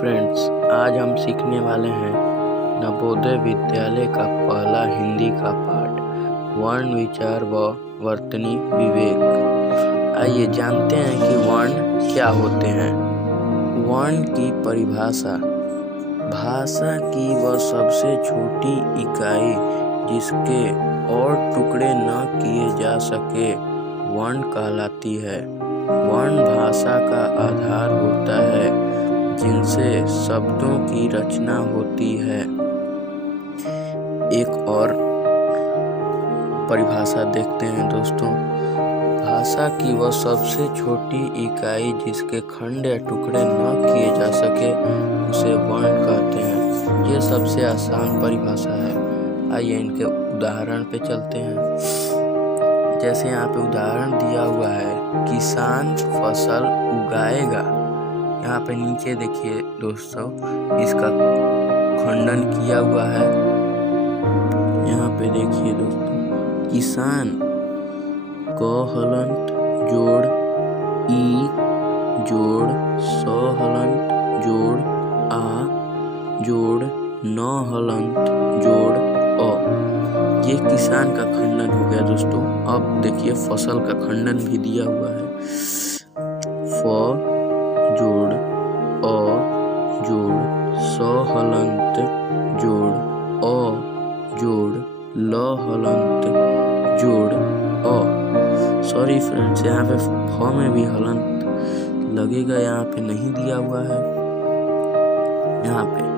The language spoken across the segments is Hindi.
फ्रेंड्स, आज हम सीखने वाले हैं नवोदय विद्यालय का पहला हिंदी का पाठ वर्ण विचार व वर्तनी विवेक। आइए जानते हैं कि वर्ण क्या होते हैं। वर्ण की परिभाषा: भाषा की वह सबसे छोटी इकाई जिसके और टुकड़े न किए जा सके वर्ण कहलाती है। वर्ण भाषा का आधार होता है जिनसे शब्दों की रचना होती है। एक और परिभाषा देखते हैं दोस्तों। भाषा की वह सबसे छोटी इकाई जिसके खंड या टुकड़े न किए जा सके उसे वर्ण कहते हैं। ये सबसे आसान परिभाषा है। आइए इनके उदाहरण पे चलते हैं। जैसे यहाँ पे उदाहरण दिया हुआ है, किसान फसल उगाएगा। यहाँ पे नीचे देखिए दोस्तों, इसका खंडन किया हुआ है। यहाँ पे देखिए दोस्तों, किसान क हलंत जोड़ ई जोड़ स हलंत जोड़ आ जोड़ न हलंत जोड़ अ। ये किसान का खंडन हो गया दोस्तों। अब देखिए फसल का खंडन भी दिया हुआ है। फ जोड़ अ जोड़ स हलंत जोड़ अ जोड़ ल हलंत जोड़ अ। सॉरी फ्रेंड्स, यहाँ पे फ में भी हलंत लगेगा, यहाँ पे नहीं दिया हुआ है। यहाँ पे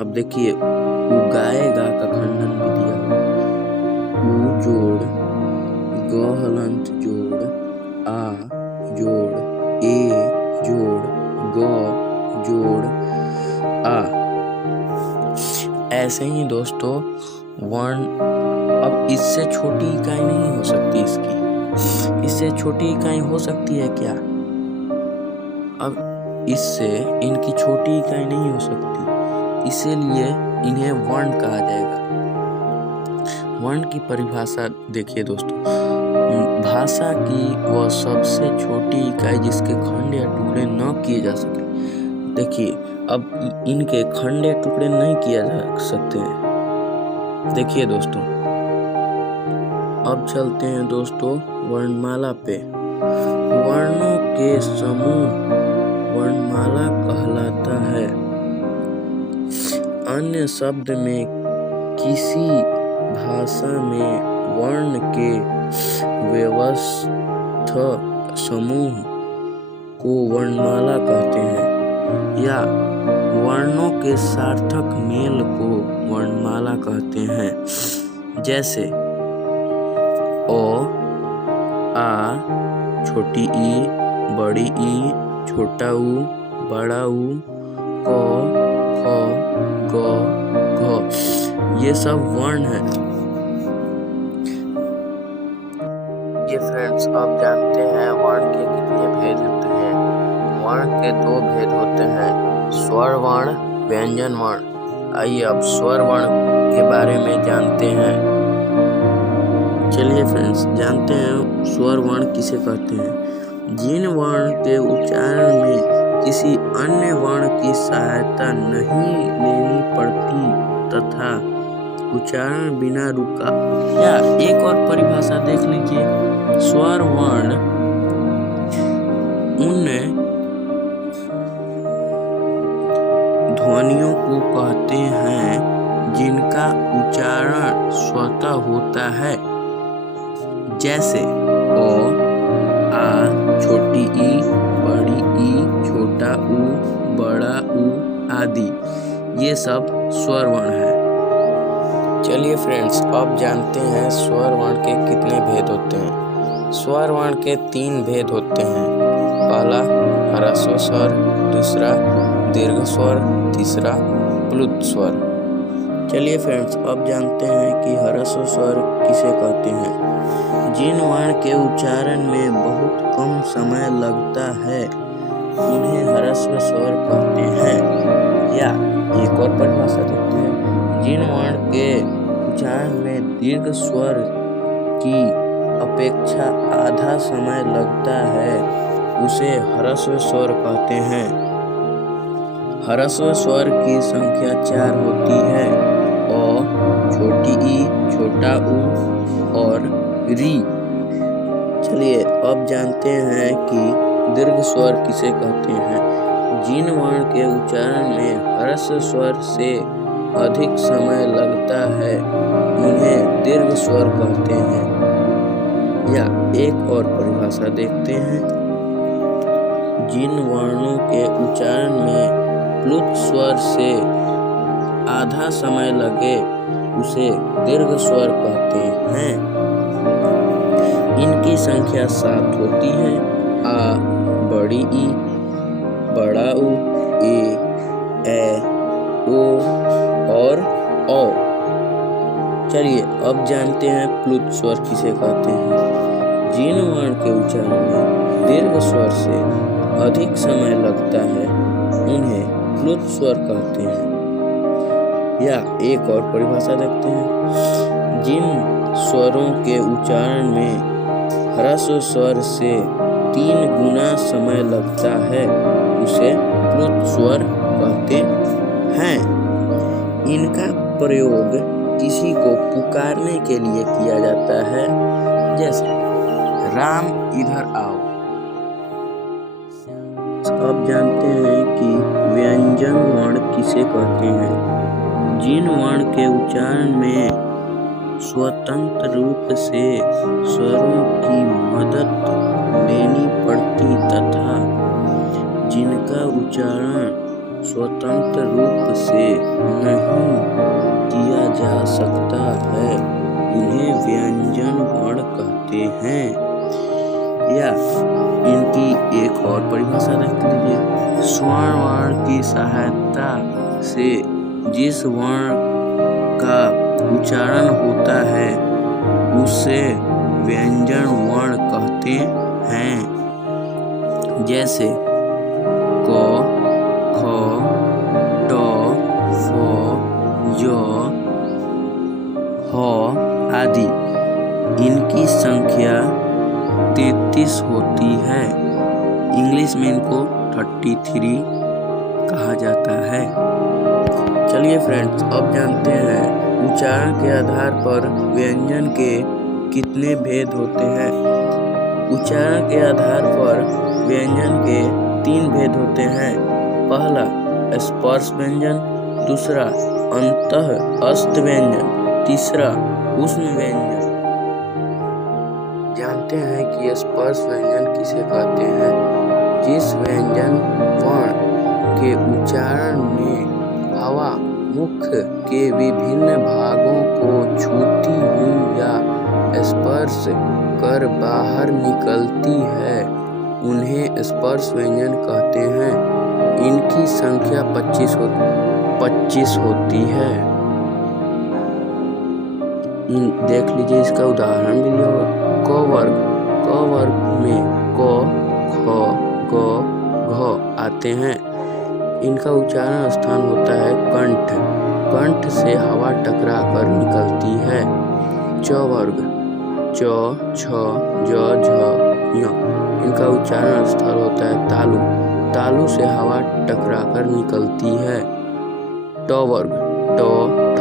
अब देखिए उगाएगा का खंडन भी दिया हुआ है। उ जोड़ ग हलंत जोड़ आ जोड़ ए जोड़ ग जोड़ आ। ऐसे ही दोस्तों वर्ण, अब इससे छोटी इकाई नहीं हो सकती। इससे छोटी इकाई हो सकती है क्या? अब इससे इनकी छोटी इकाई नहीं हो सकती, इसीलिए इन्हें वर्ण कहा जाएगा। वर्ण की परिभाषा देखिए दोस्तों। भाषा की वह सबसे छोटी इकाई जिसके खंड या टुकड़े न किए जा सके। देखिए अब इनके खंड या टुकड़े नहीं किए जा सकते हैं। देखिए दोस्तों, अब चलते हैं दोस्तों वर्णमाला पे। वर्णों के समूह वर्णमाला कहलाता है। अन्य शब्द में किसी भाषा में वर्ण के व्यवस्थित समूह को वर्णमाला कहते हैं, या वर्णों के सार्थक मेल को वर्णमाला कहते हैं। जैसे अ, आ, छोटी ई, बड़ी ई, छोटा ऊ, बड़ा ऊ, क, ख, ग, घ, ये सब वर्ण है। ये फ्रेंड्स, आप जानते हैं वर्ण के कितने भेद होते हैं। वर्ण के दो भेद होते हैं, स्वर वर्ण, व्यंजन वर्ण। आइए अब स्वर वर्ण के बारे में जानते हैं। चलिए फ्रेंड्स, जानते हैं स्वर वर्ण किसे कहते हैं। जिन वर्ण के उच्चारण में किसी अन्य वर्ण की सहायता नहीं लेनी पड़ती तथा उच्चारण बिना रुका। या एक और परिभाषा देख लीजिए। स्वर वर्ण उन ध्वनियों को कहते हैं जिनका उच्चारण स्वतः होता है। जैसे ओ, आ, छोटी ई, बड़ी ई, छोटा ऊ, बड़ा ऊ आदि, ये सब स्वर वर्ण है। चलिए फ्रेंड्स, अब जानते हैं स्वर वर्ण के कितने भेद होते हैं। स्वर वर्ण के 3 भेद होते हैं। पहला ह्रस्व स्वर, दूसरा दीर्घ स्वर, तीसरा प्लुत स्वर। चलिए फ्रेंड्स, अब जानते हैं कि ह्रस्व स्वर किसे कहते हैं। जिन वर्ण के उच्चारण में बहुत कम समय लगता है उन्हें ह्रस्व स्वर कहते हैं। या एक और परिभाषा देते हैं। जिन वर्ण के उच्चारण में दीर्घ स्वर की अपेक्षा आधा समय लगता है उसे ह्रस्व स्वर कहते हैं। ह्रस्व स्वर की संख्या 4 होती है। अ, छोटी ई, छोटा ऊ और री। चलिए अब जानते हैं कि दीर्घ स्वर किसे कहते हैं। जिन वर्ण के उच्चारण में ह्रस्व स्वर से अधिक समय लगता है उन्हें दीर्घ स्वर कहते हैं। या एक और परिभाषा देखते हैं। जिन वर्णों के उच्चारण में प्लुत स्वर से आधा समय लगे उसे दीर्घ स्वर कहते हैं। इनकी संख्या 7 होती है। आ, बड़ी ई, बड़ा ऊ, ए, ओ और औ। चलिए अब जानते हैं प्लुत स्वर किसे कहते हैं। जिन वर्ण के उच्चारण में दीर्घ स्वर से अधिक समय लगता है उन्हें प्लुत स्वर कहते हैं। या एक और परिभाषा देखते हैं। जिन स्वरों के उच्चारण में ह्रस्व स्वर से 3 गुना समय लगता है उसे प्लुत स्वर कहते हैं। इनका प्रयोग किसी को पुकारने के लिए किया जाता है, जैसे राम इधर आओ। अब जानते हैं कि व्यंजन वर्ण किसे कहते हैं। जिन वर्ण के उच्चारण में स्वतंत्र रूप से स्वरों की मदद लेनी पड़ती तथा जिनका उच्चारण स्वतंत्र रूप से नहीं किया जा सकता है उन्हें व्यंजन वर्ण कहते हैं। या इनकी एक और परिभाषा देख लीजिए। स्वर्ण वर्ण की सहायता से जिस वर्ण का उच्चारण होता है उसे व्यंजन वर्ण कहते हैं। जैसे क, ख, ट, फ, य, ह आदि। इनकी संख्या 33 होती है। इंग्लिश में इनको 33 कहा जाता है। चलिए फ्रेंड्स अब जानते हैं उच्चारण के आधार पर व्यंजन के कितने भेद होते हैं। उच्चारण के आधार पर व्यंजन के 3 भेद होते हैं। पहला स्पर्श व्यंजन, दूसरा अंतः अस्त व्यंजन, तीसरा ऊष्म व्यंजन। जानते हैं कि स्पर्श व्यंजन किसे कहते हैं। जिस व्यंजन वर्ण के उच्चारण में हवा मुख के विभिन्न भागों को छूती हुई या स्पर्श कर बाहर निकलती है उन्हें स्पर्श व्यंजन कहते हैं। इनकी संख्या 25 होती है। देख लीजिए इसका उदाहरण भी दिया हुआ। क वर्ग में क, ख, ग, घ आते हैं। इनका उच्चारण स्थान होता है कंठ। कंठ से हवा टकरा कर निकलती है। च वर्ग च, छ, ज, झ, ञ। इनका उच्चारण स्थल होता है तालु। तालु से हवा टकरा कर निकलती है। ट वर्ग ट, ठ,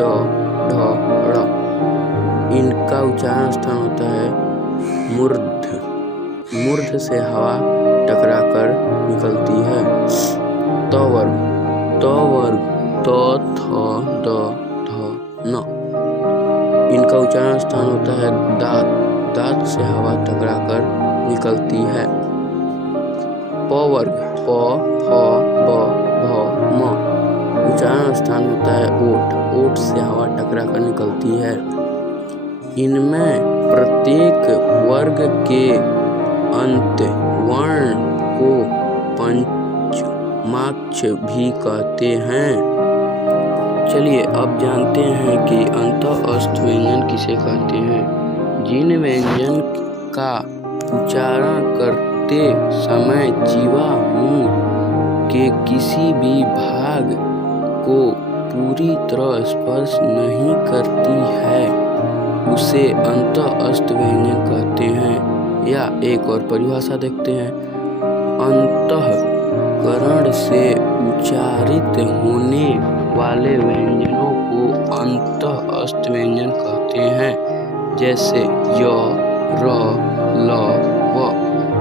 ड, ढ, ड़। इनका उच्चारण स्थान होता है मूर्ध। मूर्ध से हवा टकरा कर निकलती है। त वर्ग त, थ, द, ध, न। इनका उच्चारण स्थान होता है दांत। दांत से हवा टकरा कर निकलती है। प वर्ग प, फ, ब, भ, म। उच्चारण स्थान होता है ओठ। ओठ से हवा टकरा कर निकलती है। इनमें प्रत्येक वर्ग के अंत वर्ण को पंचमाक्ष भी कहते हैं। चलिए अब जानते हैं कि अंतः अस्त व्यंजन किसे कहते हैं। जिन व्यंजन का उच्चारण करते समय जीवा मुंह के किसी भी भाग को पूरी तरह स्पर्श नहीं करती है उसे अंतःस्थ व्यंजन कहते हैं। या एक और परिभाषा देखते हैं, अंतःकरण से उच्चारित होने वाले व्यंजनों को अंतःस्थ व्यंजन कहते हैं, जैसे य, र, ल, व।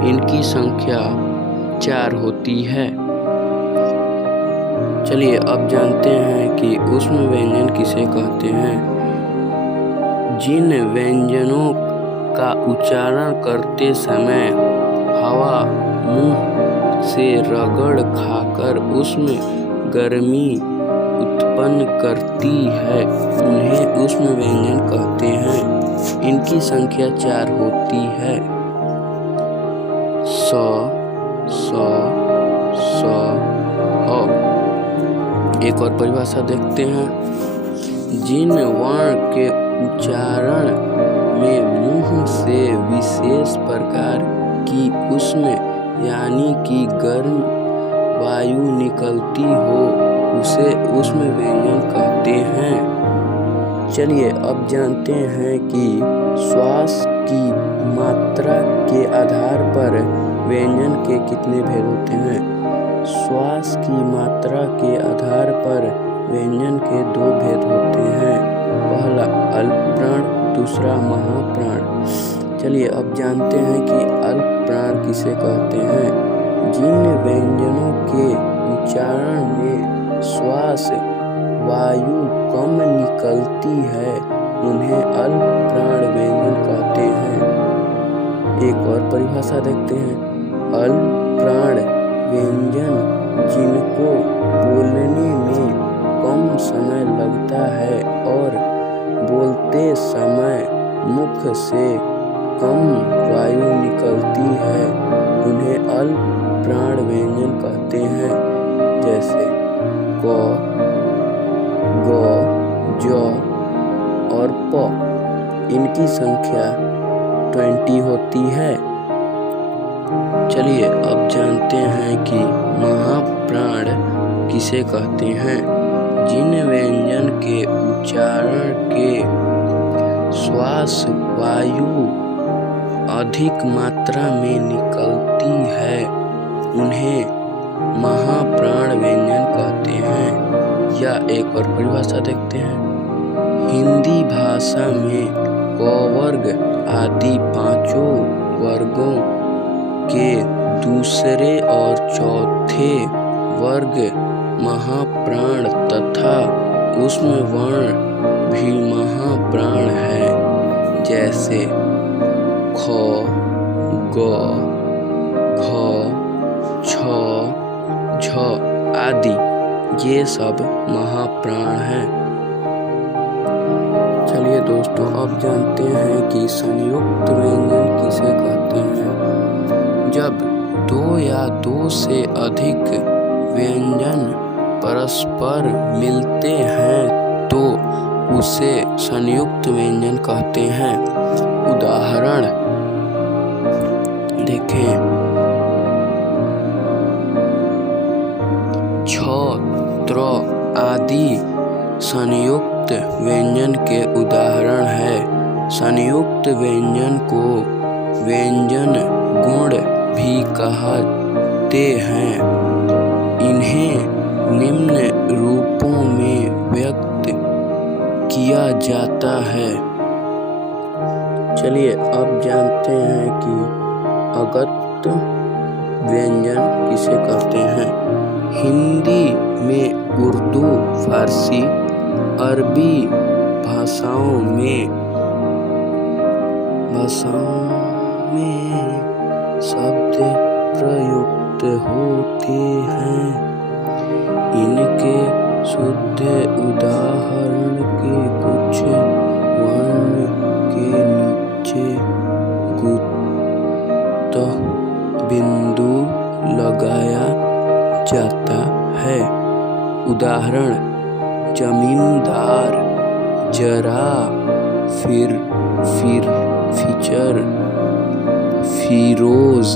इनकी संख्या 4 होती है। चलिए अब जानते हैं कि ऊष्म व्यंजन किसे कहते हैं। जिन व्यंजनों का उच्चारण करते समय हवा मुंह से रगड़ खाकर उसमें गर्मी उत्पन्न करती है, उन्हें ऊष्म व्यंजन कहते हैं। इनकी संख्या 4 होती है। स, ह। एक और परिभाषा देखते हैं, जिन वर्ण के उच्चारण में मुंह से विशेष प्रकार की ऊष्म यानी कि गर्म वायु निकलती हो, उसे ऊष्म व्यंजन कहते हैं। चलिए अब जानते हैं कि श्वास की मात्रा के आधार पर व्यंजन के कितने भेद होते हैं। श्वास की मात्रा के आधार पर व्यंजन के 2 भेद होते हैं, पहला अल्प प्राण, दूसरा महाप्राण। चलिए अब जानते हैं कि अल्प प्राण किसे कहते हैं। जिन व्यंजनों के उच्चारण में श्वास वायु कम निकलती है, उन्हें अल्प प्राण व्यंजन कहते हैं। एक और परिभाषा देखते हैं, अल्प प्राण व्यंजन जिनको बोलने में कम समय लगता है और बोलते समय मुख से कम वायु निकलती है, उन्हें अल्प प्राण व्यंजन कहते हैं, जैसे क, ग, ज और प। इनकी संख्या 20 होती है। चलिए अब जानते हैं कि महाप्राण किसे कहते हैं। जिन व्यंजन के उच्चारण के श्वास वायु अधिक मात्रा में निकलती है, उन्हें महाप्राण व्यंजन कहते हैं। या एक और परिभाषा देखते हैं, हिंदी भाषा में क वर्ग आदि 5 वर्गों के दूसरे और चौथे वर्ग महाप्राण तथा ऊष्म वर्ण भी महाप्राण है, जैसे ख, ग, घ, छ, झ आदि। ये सब महाप्राण हैं। चलिए दोस्तों अब जानते हैं कि संयुक्त व्यंजन किसे कहते हैं। जब 2 या 2 से अधिक व्यंजन परस्पर मिलते हैं तो उसे संयुक्त व्यंजन कहते हैं। उदाहरण देखें, छ, त्र आदि संयुक्त व्यंजन के उदाहरण है। संयुक्त व्यंजन को व्यंजन गुण भी कहते हैं। इन्हें निम्न रूपों में व्यक्त किया जाता है। चलिए अब जानते हैं कि अगत व्यंजन किसे कहते हैं। हिंदी में उर्दू, फारसी, अरबी भाषाओं में शब्द प्रयुक्त होते हैं। इनके शुद्ध उदाहरण के कुछ वर्ण के नीचे गुप्त बिंदु लगाया जाता है। उदाहरण, जमींदार, जरा, फिचर, फिरोज,